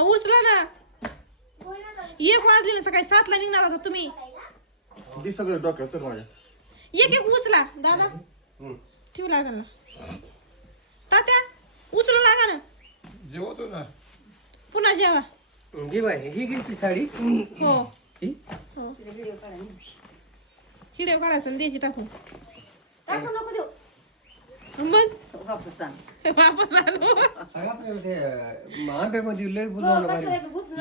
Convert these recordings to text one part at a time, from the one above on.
उचला ना. 1 वाजले ना, सकाळी 7ला निघणार होता तुम्ही. दी सगळं डोक्यात चल माझ्या. एक उचला दादा. ठेवू लागा ना तात्या, उचलू लागा ना. जेवतो ना. पुन्हा जेवा. घे बाई, ही घेतली साडी. हो ही? हो. हिडे काढायचं आणि द्यायची टाकून. मग वापस आलो. आंब्यामध्ये लय बुजवलं बाई.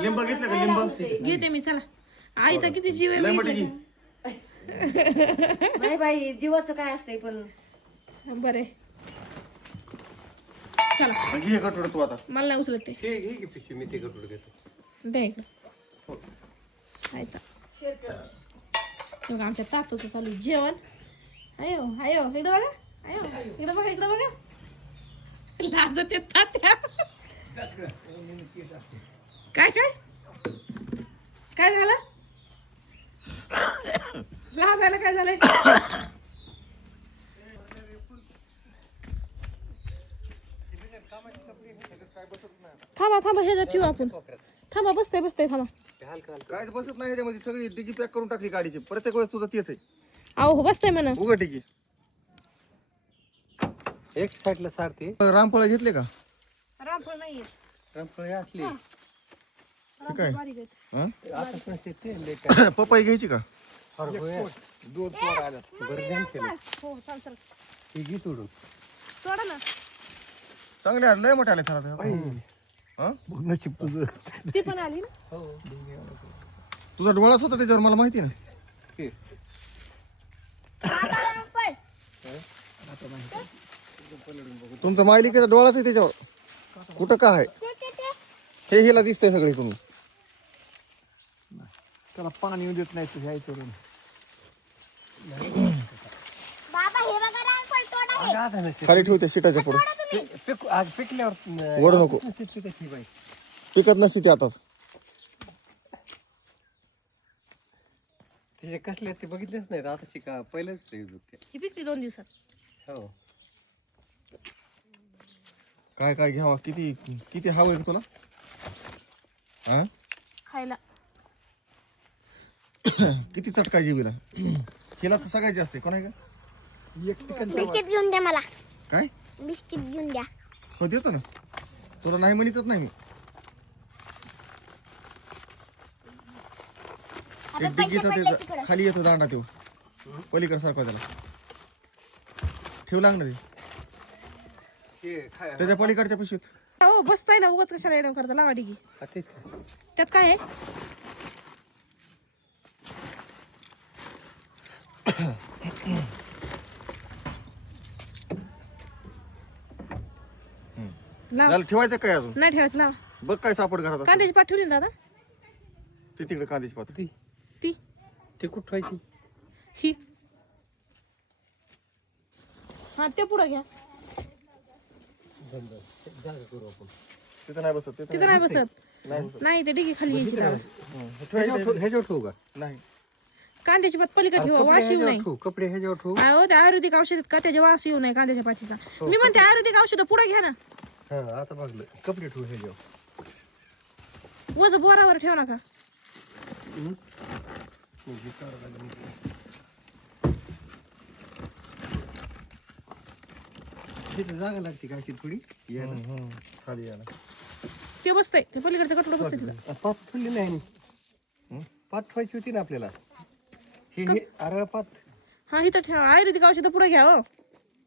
लिंब घेतलं का लिंब? घेते मी, चला. आईचा किती जीव आहे लय माहिती मोठी आहे नाही बाई, जीवाचं काय असतंय पण. का? बरे चला, घे कटोड तू आता. मला नाही उचलत ते. हे घे की पिशवी, मी ते कटोर घेतो. दे इकडं. आयता बघा आमच्या तातोचं चालू आहे जेवण. आयो आयो इकडं बघा. आयो इकडं बघा, इकडं बघा. लाजत येत तात्या. काय काय काय झालं? लाजायला काय झालंय? थांबा थांबा, हे ठेवू आपण. थांबा, बसते थांबा. काय बसत नाही ह्याच्यामध्ये, सगळी डिगी पॅक करून टाकली गाडीची. प्रत्येक वेळेस तुझं तेच आहे. अहो बसते म्हणा. उघड डिगी. एक साईडला सारते. रामफळ घेतले का? रामफळ नाहीये. रामफळ असली. काय? बारीक आहेत. हा? आताच नसते ते लय काय. पपई घ्यायची का? दूध पोर आलं. बरं ध्यान केलं. हो चाल. हे घे तोडून. सोडा ना. चांगले आले, लय मोठे आले खरा. हा? नशीब तुझं. ती पण आली ना. हो. तुझा डोळाच होता त्याच्यावर, मला माहिती ना. तुमचा मायलिकेचा डोळाच आहे त्याच्यावर. कुठं का आहे हे हिला दिसतंय सगळे तुम्ही. त्याला पाणी येऊ देत नाही तुझ्या आईकडून. खाली ठेवते शिटाच्या पुढे. आज पिकल्यावर ओढ नको. बाई पिकत नसते ती आताच. त्याचे कसले ते बघितलेच नाही आता शिका पहिलेच ही पिकली 2 दिवसात. हो. काय काय घ्यावा, किती किती हवं आहे तुला? हा? खायला. किती चटका जीबीला. हिला तर सगळ्यात जास्त आहे. कोण आहे का? बिस्किट घेऊन द्या मला. काय? बिस्किट घेऊन द्या. हो देतो ना. तुला नाही म्हणतच नाही मी. एक डिग्गीचा त्याचा खाली येतो दांडा तो. पलीकडे सारखा त्याला ठेव लागणार त्याच्या पलीकडच्या पिशवीत. हो बसताय ना, उगाच कशाला येणं करता. लावा डिगी. त्यात काय आहे? लावा. त्याला ठेवायचं काय अजून? नाही ठेवायचं, लावा. बघ काय सापड घरात. कांद्याची पात ठेवली ना दादा. ते तिकडे कांद्याची पात. ती ते कुठं ठेवायची? ही. हा ते पुढं घ्या. तिथं नाही बसत. तिथं नाही बसत. नाही बसत. नाही ते डिगी खाली यायची दादा. ह्याच्यावर ठेवू का? नाही. कांद्याची पात पलीकडे ठेवा, वास येऊ नये. कपडे ह्याच्यावर ठेवू. अहो ते आयुर्वेदिक औषध का त्याचे वास येऊ नये कांद्याच्या पातीचा. मी म्हणते आयुर्वेदिक औषध पुढे घ्या ना. हा आता बघलं. कपडे ठेवू ह्याच्यावर. वज बोरावर ठेव नका. जागा लागते का अशी थोडी खाली यायला. ते बसतंय, ते पलीकडचं कटोडं बसतंय तिथं. पात ठेवली नाही. पात ठेवायची होती ना आपल्याला. हे अरे पात. हा इथं ठेवा. आयुर्वेदिक औषध पुढे घ्या हो.